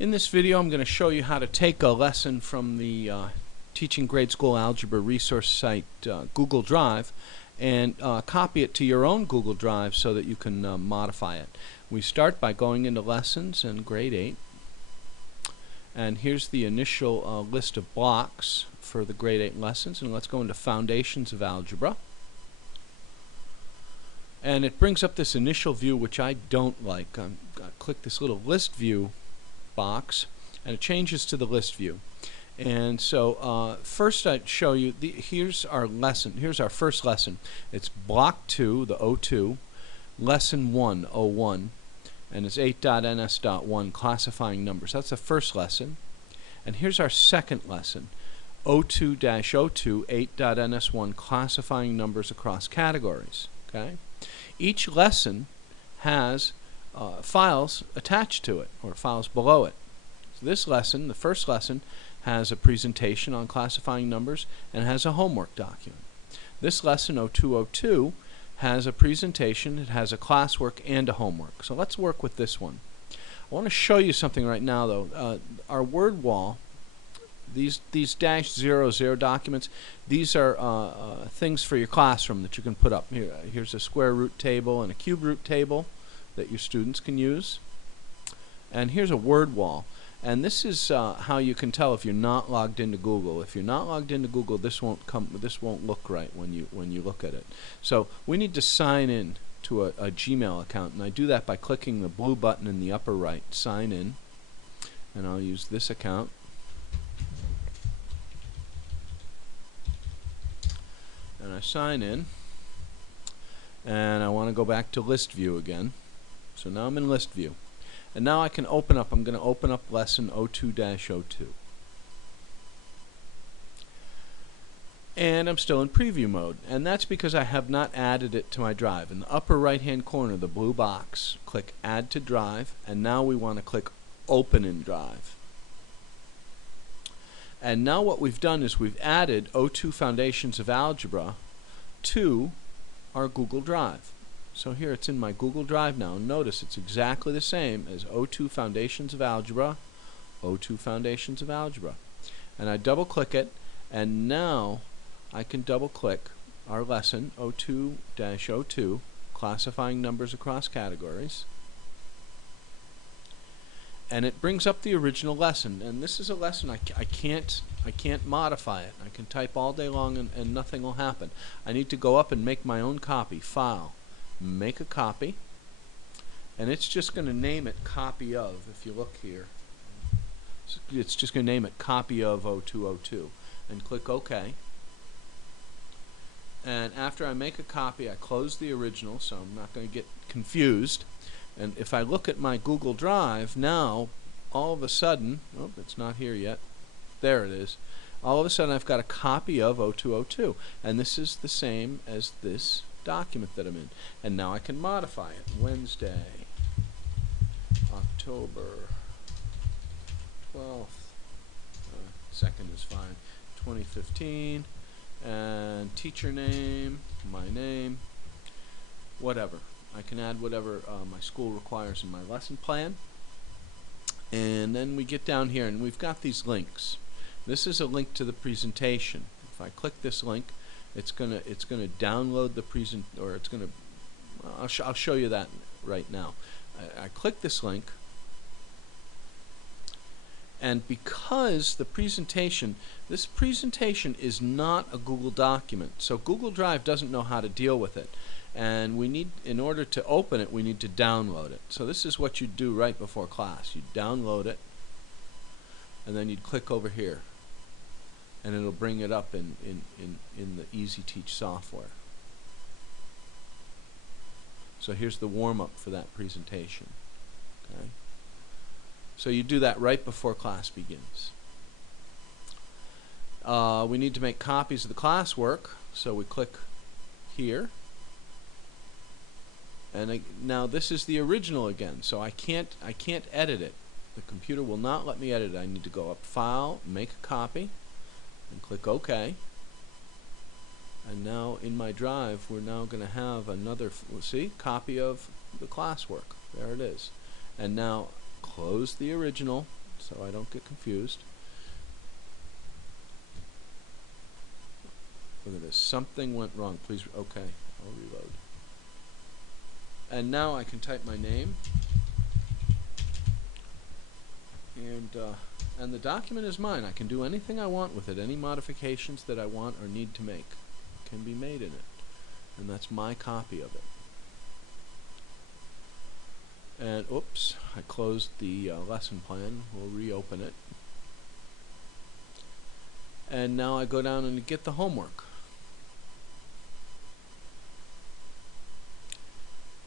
In this video I'm going to show you how to take a lesson from the Teaching Grade School Algebra Resource Site Google Drive and copy it to your own Google Drive so that you can modify it. We start by going into Lessons in Grade 8, and here's the initial list of blocks for the Grade 8 lessons, and let's go into Foundations of Algebra. And it brings up this initial view which I don't like. I click this little list view box and it changes to the list view. And so first I'd show you, here's our lesson. Here's our first lesson. It's block 2, the O2, lesson 1, O1, and it's 8.ns.1, classifying numbers. That's the first lesson. And here's our second lesson, O2-02, 8.ns1, classifying numbers across categories. Okay? Each lesson has files attached to it, or files below it. So this lesson, the first lesson, has a presentation on classifying numbers and has a homework document. This lesson, 0202, has a presentation, it has a classwork and a homework. So let's work with this one. I want to show you something right now though. Our word wall, these -00 documents, these are things for your classroom that you can put up. Here's a square root table and a cube root table that your students can use. And here's a word wall. And this is how you can tell if you're not logged into Google. If you're not logged into Google, this won't look right when you look at it. So we need to sign in to a Gmail account, and I do that by clicking the blue button in the upper right, sign in. And I'll use this account. And I sign in, and I want to go back to list view again. So now I'm in list view, and now I can open up, I'm going to open up lesson 02-02, and I'm still in preview mode, and that's because I have not added it to my drive. In the upper right hand corner, the blue box, click add to drive, and now we want to click open in drive. And now what we've done is we've added O2 Foundations of Algebra to our Google Drive. So here it's in my Google Drive now. Notice it's exactly the same as O2 Foundations of Algebra, O2 Foundations of Algebra. And I double click it, and now I can double click our lesson O2-02, classifying numbers across categories. And it brings up the original lesson, and this is a lesson I can't modify it. I can type all day long and nothing will happen. I need to go up and make my own copy. File, make a copy, and it's just going to name it copy of. If you look here, it's just going to name it copy of 0202, and click OK. And after I make a copy, I close the original, so I'm not going to get confused. And if I look at my Google Drive now, all of a sudden, oh, it's not here yet. There it is. All of a sudden I've got a copy of 0202, and this is the same as this document that I'm in. And now I can modify it. Wednesday, October 12th, second is fine, 2015, and teacher name, my name, whatever. I can add whatever my school requires in my lesson plan. And then we get down here and we've got these links. This is a link to the presentation. If I click this link, it's gonna download the I'll show you that right now. I click this link, and because this presentation is not a Google document, so Google Drive doesn't know how to deal with it. And we need, in order to open it, we need to download it. So this is what you do right before class. You download it, and then you'd click over here, and it'll bring it up in the Easy Teach software. So here's the warm-up for that presentation. Okay? So you do that right before class begins. We need to make copies of the classwork, so we click here. And now this is the original again, so I can't edit it. The computer will not let me edit it. I need to go up File, Make a Copy, and click OK. And now in my drive, we're now going to have another, see, copy of the classwork. There it is. And now close the original, so I don't get confused. Look at this. Something went wrong. Please. Okay. I'll reload. And now I can type my name. And the document is mine. I can do anything I want with it. Any modifications that I want or need to make can be made in it. And that's my copy of it. And oops, I closed the lesson plan. We'll reopen it. And now I go down and get the homework.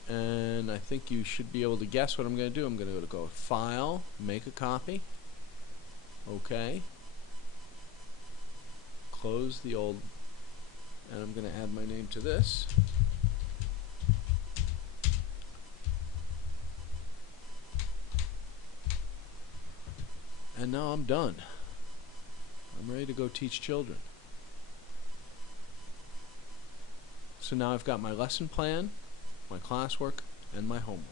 And I think you should be able to guess what I'm going to do. I'm going to go to File, Make a Copy. Okay. Close the old, and I'm going to add my name to this. And now I'm done. I'm ready to go teach children. So now I've got my lesson plan, my classwork, and my homework.